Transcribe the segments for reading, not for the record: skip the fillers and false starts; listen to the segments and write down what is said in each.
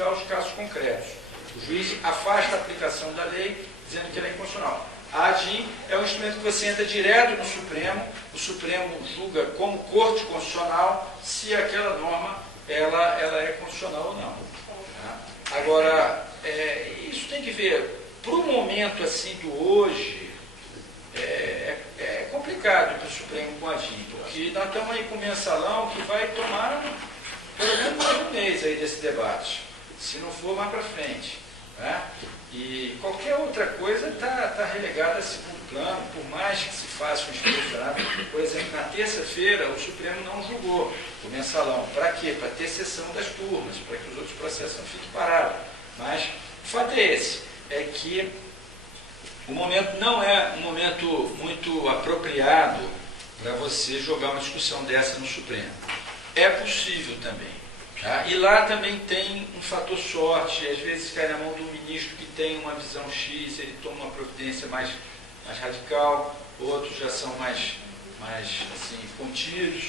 os casos concretos. O juiz afasta a aplicação da lei, dizendo que ela é inconstitucional. A ADIM é um instrumento que você entra direto no Supremo, o Supremo julga como corte constitucional se aquela norma ela é constitucional ou não. Tá? Agora, isso tem que ver, para o momento assim do hoje, é complicado para o Supremo com a ADIM, porque nós estamos aí com um mensalão que vai tomar pelo menos mais um mês aí desse debate, se não for mais para frente. Né? E qualquer outra coisa está relegada a segundo plano, por mais que se faça um inspecionado. Por exemplo, na terça-feira o Supremo não julgou o mensalão. Para quê? Para ter sessão das turmas, para que os outros processos não fiquem parados. Mas o fato é esse, é que o momento não é um momento muito apropriado para você jogar uma discussão dessa no Supremo. É possível também. Tá? E lá também tem um fator sorte, às vezes cai na mão do ministro que tem uma visão X, ele toma uma providência mais radical, outros já são mais assim, contidos.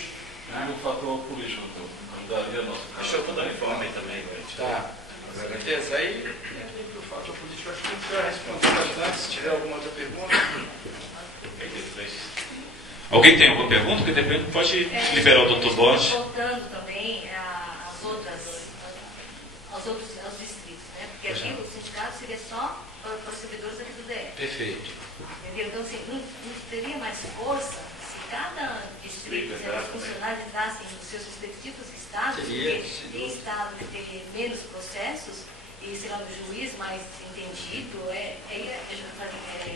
Né? E o fator político, ajudaria a nossa. Deixa eu dar informe também. Tá, beleza. Aí, o fator político, acho que já respondeu bastante. Se tiver alguma outra pergunta. Alguém tem alguma pergunta? Porque depois pode liberar o Dr. Borges. Voltando também aos distritos, né? Porque aqui o sindicato seria só para os servidores aqui do DF. Perfeito. Entendeu? Então, assim, não teria mais força se cada distrito, se os funcionários entrassem nos seus respectivos estados, porque tem estado que tem menos processos, e será um juiz mais entendido,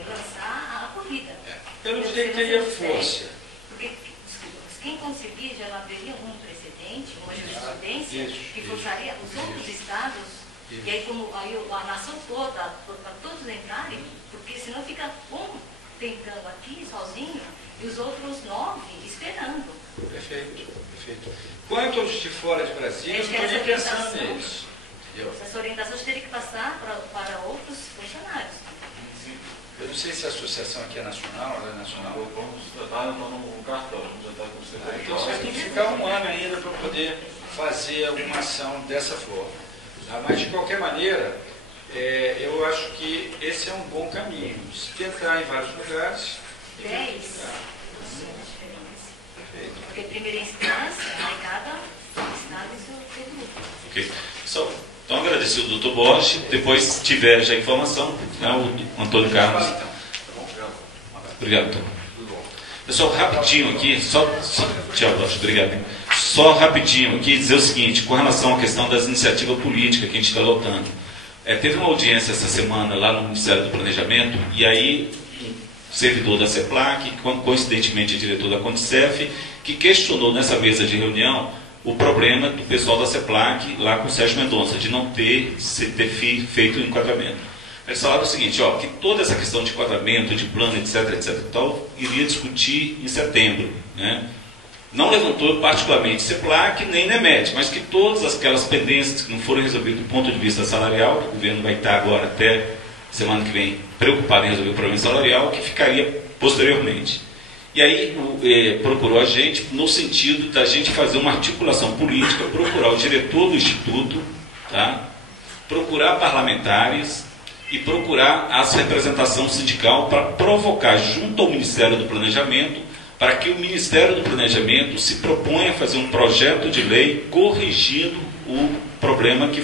lançar a corrida. Eu não diria que teria força. Porque, desculpa, quem conseguir já haveria um precedente, uma jurisprudência, que forçaria os outros estados, e aí como a nação toda, para todos entrarem, porque senão fica um tentando aqui sozinho e os outros 9 esperando. Perfeito, perfeito. Quanto aos de fora de Brasília, eu não estou nem pensando neles. Essa orientação teria que passar para outros funcionários. Eu não sei se a associação aqui é nacional, ela é nacional. Vamos tratar no cartório, já está com você. Então você tem que ficar um ano ainda para poder fazer alguma ação dessa forma. Tá? Mas de qualquer maneira, eu acho que esse é um bom caminho. Se tentar em vários lugares. 10. Perfeito. Porque primeira instância, aí cada estado e seu tributo. Ok. Pessoal, então agradecer o Dr. Borges. Depois, se tiver já informação, né, o Antônio Carlos. Obrigado, doutor. Pessoal, rapidinho aqui, tchau, Borges, obrigado. Só rapidinho aqui dizer o seguinte, com relação à questão das iniciativas políticas que a gente está lotando. Teve uma audiência essa semana lá no Ministério do Planejamento, e aí um servidor da CEPLAC, coincidentemente diretor da Condicef, que questionou nessa mesa de reunião o problema do pessoal da CEPLAC lá com o Sérgio Mendonça, de não ter feito o enquadramento. Eles falaram o seguinte, que toda essa questão de enquadramento, de plano, etc, tal, iria discutir em setembro. Né? Não levantou particularmente CEPLAC nem NEMET, mas que todas aquelas pendências que não foram resolvidas do ponto de vista salarial, que o governo vai estar agora até semana que vem preocupado em resolver o problema salarial, que ficaria posteriormente. E aí procurou a gente no sentido da gente fazer uma articulação política, procurar o diretor do Instituto, tá? Procurar parlamentares e procurar a representação sindical para provocar junto ao Ministério do Planejamento, para que o Ministério do Planejamento se proponha a fazer um projeto de lei corrigindo o problema que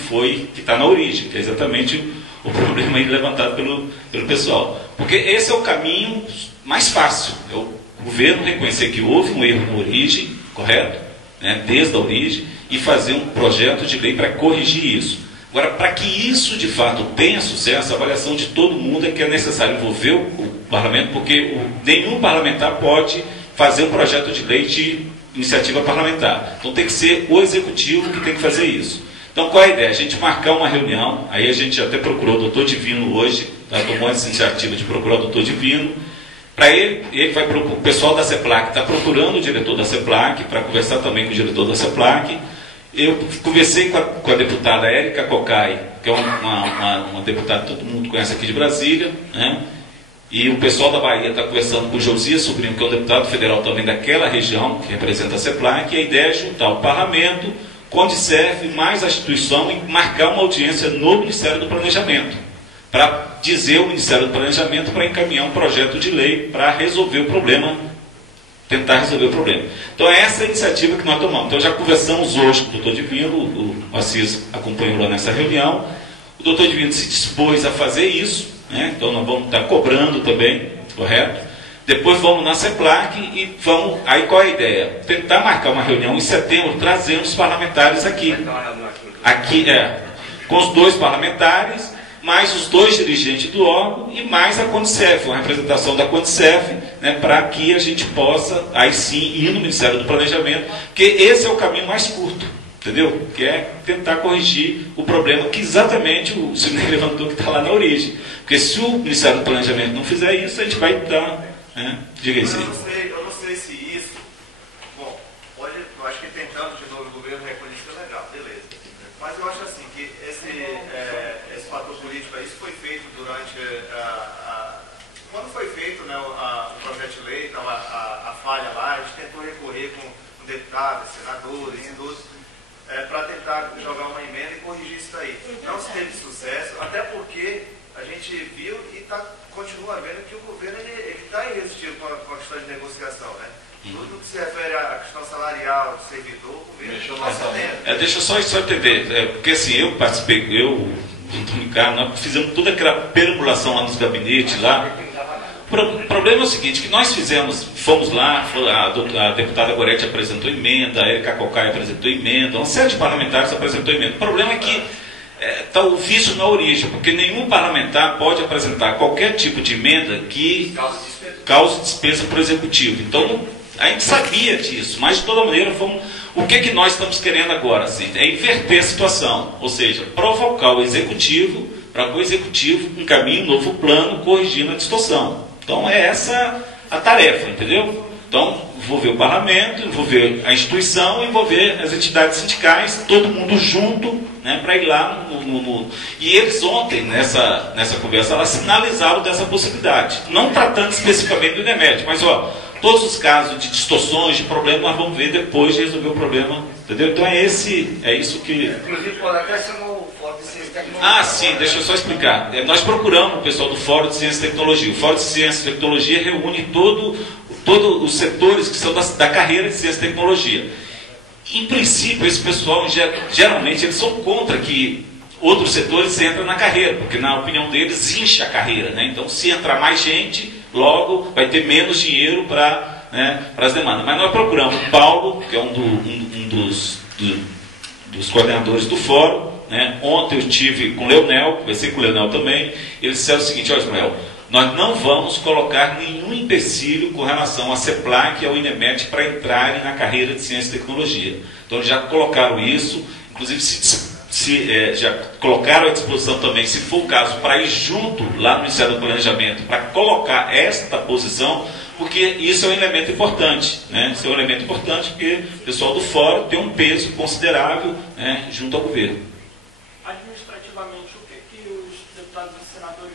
está na origem, que é exatamente o problema aí levantado pelo pessoal. Porque esse é o caminho mais fácil, o governo reconhecer que houve um erro na origem, correto? Né? Desde a origem, e fazer um projeto de lei para corrigir isso. Agora, para que isso de fato tenha sucesso, a avaliação de todo mundo é que é necessário envolver o parlamento, porque nenhum parlamentar pode fazer um projeto de lei de iniciativa parlamentar. Então tem que ser o executivo que tem que fazer isso. Então qual é a ideia? A gente marcar uma reunião, aí a gente até procurou o doutor Divino hoje, tá? Tomou essa iniciativa de procurar o doutor Divino. Para ele vai o pessoal da CEPLAC está procurando o diretor da CEPLAC para conversar também com o diretor da CEPLAC. Eu conversei com a deputada Érica Cocai, que é uma deputada que todo mundo conhece aqui de Brasília, né? E o pessoal da Bahia está conversando com o Josias Sobrinho, que é um deputado federal também daquela região, que representa a CEPLAC, e a ideia é juntar o parlamento Condicerv mais a instituição e marcar uma audiência no Ministério do Planejamento, para dizer ao Ministério do Planejamento para encaminhar um projeto de lei para resolver o problema, tentar resolver o problema. Então é essa a iniciativa que nós tomamos. Então já conversamos hoje com o doutor Divino, o Assis acompanhou lá nessa reunião, o doutor Divino se dispôs a fazer isso, né? Então nós vamos estar cobrando também, correto? Depois vamos na CEPLAC e vamos... Aí qual é a ideia? Tentar marcar uma reunião em setembro, trazendo os parlamentares aqui. Aqui, com os 2 parlamentares, mais os 2 dirigentes do órgão e mais a Condicerv, uma representação da Condicerv, né, para que a gente possa, aí sim, ir no Ministério do Planejamento, porque esse é o caminho mais curto, entendeu? Que é tentar corrigir o problema que exatamente o Sidney levantou, que está lá na origem. Porque se o Ministério do Planejamento não fizer isso, a gente vai dar... Diga isso aí. Eu não sei se isso... Bom, eu acho que tentando de novo o governo reconhecer é legal, beleza. Mas eu acho assim, que esse fator político aí, isso foi feito durante quando foi feito, né, o projeto de lei, então a falha lá, a gente tentou recorrer com deputados, senadores, todos, para tentar jogar uma emenda e corrigir isso aí. Não se teve sucesso, até porque a gente viu e continua vendo que o governo está irresistível com a questão de negociação, né? Tudo que se refere à questão salarial do servidor, o governo está fazendo. Deixa eu só entender, porque assim, eu participei, nós fizemos toda aquela perambulação lá nos gabinetes, lá. O problema é o seguinte, que nós fomos lá, a deputada Gorete apresentou emenda, a Érica Cocai apresentou emenda, uma série de parlamentares apresentou emenda. O problema é que está o vício na origem, porque nenhum parlamentar pode apresentar qualquer tipo de emenda que cause despesa para o Executivo. Então, a gente sabia disso, mas de toda maneira, o que nós estamos querendo agora? Assim, é inverter a situação, ou seja, provocar o Executivo, para que o Executivo encaminhe um novo plano corrigindo a distorção. Então, é essa a tarefa, entendeu? Então, envolver o parlamento, envolver a instituição, envolver as entidades sindicais, todo mundo junto, né, para ir lá E eles ontem, nessa conversa, elas sinalizaram dessa possibilidade. Não tratando especificamente do INEMET, mas todos os casos de distorções, de problemas, nós vamos ver depois de resolver o problema. Entendeu? Então é isso que... Inclusive, pode até chamar o Fórum de Ciência e Tecnologia. Sim, deixa eu só explicar. Nós procuramos o pessoal do Fórum de Ciência e Tecnologia. O Fórum de Ciência e Tecnologia reúne todos os setores que são da carreira de Ciência e Tecnologia. Em princípio, esse pessoal, geralmente, eles são contra que outros setores entrem na carreira, porque, na opinião deles, incha a carreira, né? Então, se entrar mais gente, logo vai ter menos dinheiro para as demandas. Mas nós procuramos o Paulo, que é um dos coordenadores do fórum, né? Ontem eu estive com o Leonel, conversei com o Leonel também, eles disseram o seguinte: olha, Ismael, nós não vamos colocar nenhum empecilho com relação à CEPLAC e ao INEMET para entrarem na carreira de Ciência e Tecnologia. Então já colocaram isso, inclusive já colocaram à disposição também, se for o caso, para ir junto lá no Ministério do Planejamento, para colocar esta posição, porque isso é um elemento importante, né? Isso é um elemento importante porque o pessoal do fórum tem um peso considerável, né, junto ao governo. Administrativamente, o que os deputados e senadores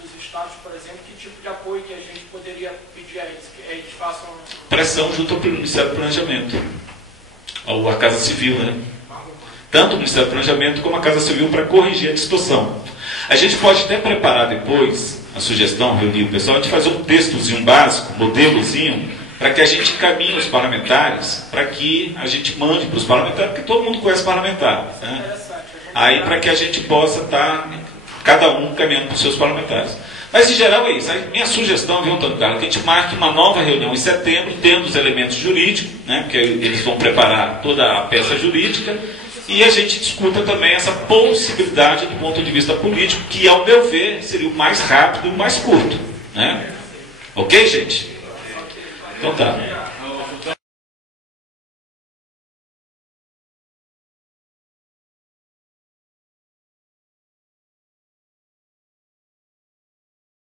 dos estados, por exemplo, que tipo de apoio que a gente poderia pedir a eles, que eles façam? Pressão junto ao Ministério do Planejamento, a Casa Civil, né? Tanto o Ministério do Planejamento como a Casa Civil, para corrigir a distorção. A gente pode até preparar depois a sugestão, reunir o pessoal, a gente fazer um textozinho básico, modelozinho, para que a gente encaminhe os parlamentares, para que a gente mande para os parlamentares, porque todo mundo conhece parlamentar, né? Aí para que a gente possa estar, cada um caminhando para os seus parlamentares. Mas em geral é isso. A minha sugestão, viu, Antônio Carlos, que a gente marque uma nova reunião em setembro, tendo os elementos jurídicos, né, porque eles vão preparar toda a peça jurídica, e a gente discuta também essa possibilidade do ponto de vista político, que, ao meu ver, seria o mais rápido e o mais curto, né? Ok, gente? Então tá.